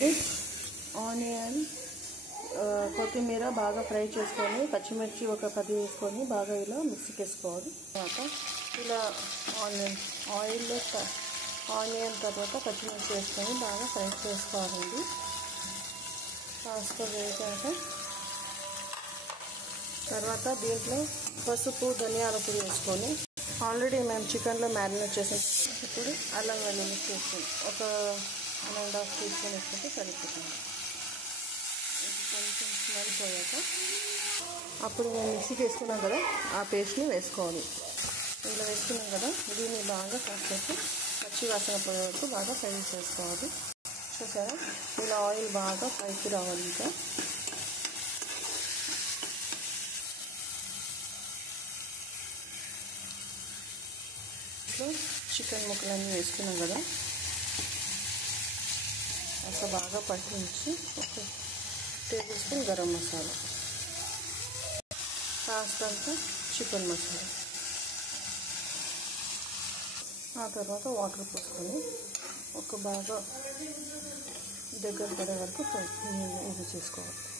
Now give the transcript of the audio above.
Onion కొత్తిమీర బాగా fry చేసుకొని పచ్చిమిర్చి ఒక 10 వేసుకొని బాగా ఇలా మిక్సీకి వేసుకోవాలి. తర్వాత ఇలా ఆనియన్ తర్వాత పచ్చిమిర్చి వేసుకొని బాగా ఫ్రై చేసుకోవాలండి. కాస్త వేసాక తర్వాత దీంట్లో పసుపు ధనియాల పొడి వేసుకొని ఆల్రెడీ మేము చికెన్లో మ్యారినేట్ చేసాం. ఇప్పుడు అల్లం వెల్లుల్లి వేసుకొని ఒక 1.5 టీ స్పూన్ వేసుకుంటే సరిపోతుంది. కొంచెం స్మెల్ పోయాక అప్పుడు మేము మిక్సీకి వేసుకున్నాం కదా, ఆ పేస్ట్ని వేసుకోవాలి. ఇలా వేసుకున్నాం కదా, దీన్ని బాగా కాసేపు పచ్చి వాసన పోయే వరకు బాగా ఫ్రై చేసుకోవాలి. చూసారా, ఇలా ఆయిల్ బాగా పైకి రావాలి. ఇంకా చికెన్ ముక్కలన్నీ వేసుకున్నాం కదా, అసలు బాగా పట్టించి ఒక టేబుల్ స్పూన్ గరం మసాలా, కాస్తంత చికెన్ మసాలా, ఆ తర్వాత వాటర్ పోసుకొని ఒక బాగా దగ్గర పడే వరకు ఇది చేసుకోవాలి.